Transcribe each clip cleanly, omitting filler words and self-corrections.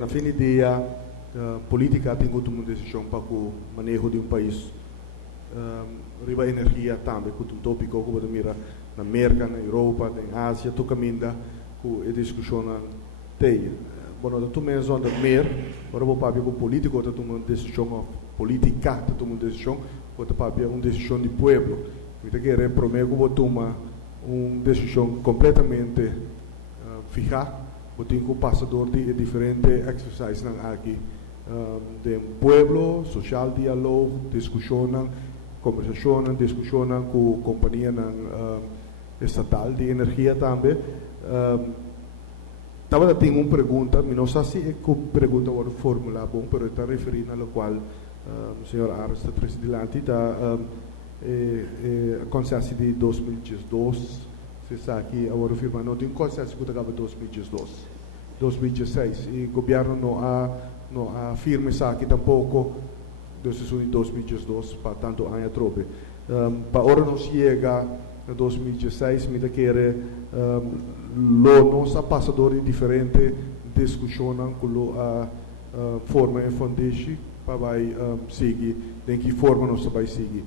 Na fim do dia, a política tem uma decisão para o manejo de um país. Riba energia também, que é um tópico que mira na América, na Europa, na Ásia, tu caminha com a discussão tem. Bom, tu mesmo anda mer, agora vou para o político, tu toma uma decisão política, tu toma uma decisão, outra para uma decisão de povo. Então, que é primeiro que vou tomar uma decisão completamente fija. Eu tenho passador de diferentes exercícios aqui, de pueblo, social diálogo, discussão, conversação, discussão com a companhia estatal de energia também. Estava tendo uma pergunta, não sei se é que pergunta agora formula bom, mas está referindo a qual o senhor Aras está presidente da concessão de 2012. Se aqui agora firma não tem concessão que acaba 2016 e o governo não há firme isso aqui tampouco decisão de 2012 para tanto ano trope para agora não chega em 2016 me quer nossa passadores diferente discussão com a forma e foundation para vai seguir de que forma nós vai seguir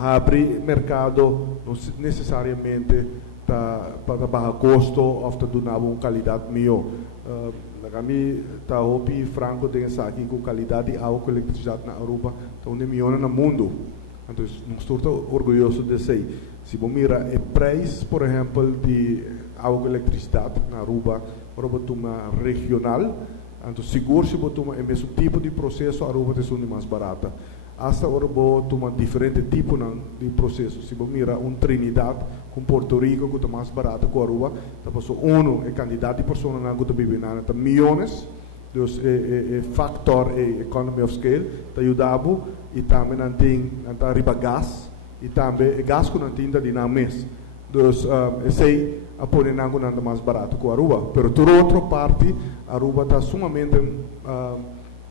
abrir mercado não necessariamente para baixo custo ou para dar uma qualidade melhor. Kami está hopi franco dengan aqui com qualidade de água e eletricidade na Europa está onde melhor no mundo. Então nós estamos orgulhosos de ser. Se você mira o preço, por exemplo, de água e eletricidade na Aruba, para uma regional, então seguro se você toma o mesmo tipo de processo, a Aruba é mais barata. Hasta agora você toma diferente tipo de processo. Se você mira Trinidad com Porto Rico, que está mais barato que a Aruba, então é candidato de pessoas que estão vivendo está milhões, então é factor economy of scale, está ajudando e também tem riba gás e também gás que não tem de na mês. Então esse a pôr nada mais barato que a Aruba, mas por outra parte a Aruba está sumamente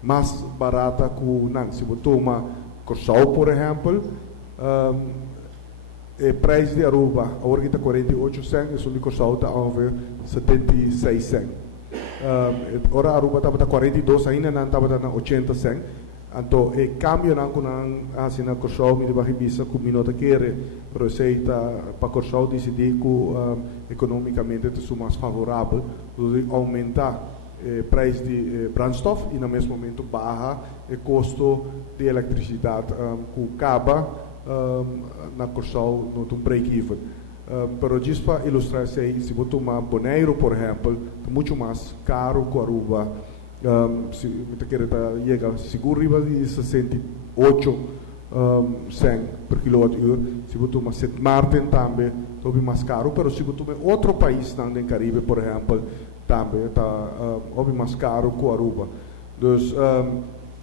mais barata que o Nang. Se você toma Corsau, por exemplo, o preço de Aruba, agora está 48 cents, e o de Corsau está a 76 cents. Agora a Aruba estava a 42, ainda não estava a 80 cents. Então, o cambio assim na Corsau, me deve revisa com minuto que era, mas está para Corsau decidir que economicamente é mais favorável, aumentar preço de brandstof e no mesmo momento barra o custo de eletricidade que acaba na Corsau no break-even. Pero disso para ilustrar isso aí, se você tomar Bonaire, por exemplo, é muito mais caro que a Aruba. Se você quer chegar seguro riba de 68 cents por quilowattheure, se você tomar St. Martin também é mais caro, mas se você tomar outro país no Caribe, por exemplo, também está mais caro que a Aruba. Então,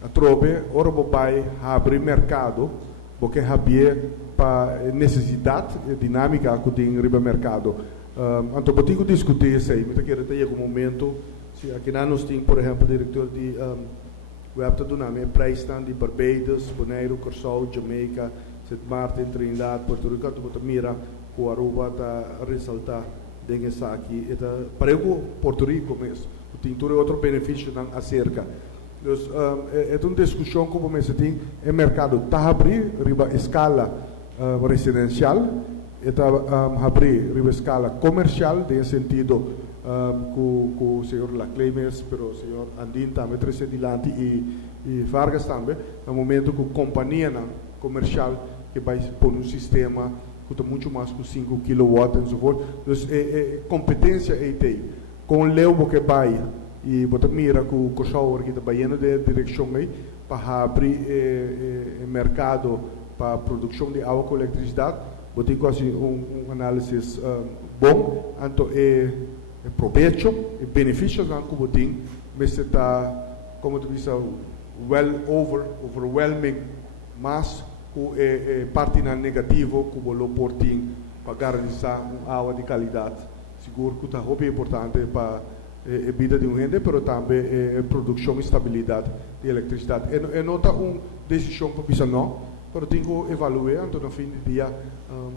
a trobe, ora vai abrir mercado, porque abrir para necessidade dinâmica que tem no mercado. Então, eu tenho que discutir isso aí, mas quero ter um momento, se aqui nós temos, por exemplo, o diretor de web do nome, preço de Barbados, Bonaire, Corsau, Jamaica, St. Martin, Trinidad, Porto Rico, tu mira que a Aruba está a ressaltar dengue aqui, para o Porto Rico mesmo, tem todo outro benefício acerca. Então, é uma discussão que você tem, o mercado está abrir riba escala residencial, está abrir riba escala comercial, em sentido com o senhor Laclemes, pero o senhor Andin também, Trece Dilante e Vargas também, no momento que a companhia comercial que vai pôr um sistema custa muito mais que 5 kW e so forth. Então, competência é tem. Com o leu que vai, e você mira que o Corsau que está baiano de direção aí, para abrir o mercado para a produção de água com eletricidade, você tem quase um análise bom, então proveito e benefícios que você tem, mas está, como tu disse, overwhelming, mas é parte negativa que o portinho para garantir água de qualidade. Seguro que é importante para a vida de um gente, mas também a produção e estabilidade de eletricidade. É nota uma decisão para pensar não, mas tem que avaliar, então no fim do dia,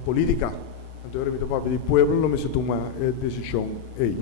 política. Então, eu repito, para o povo, não me se toma decisão aí.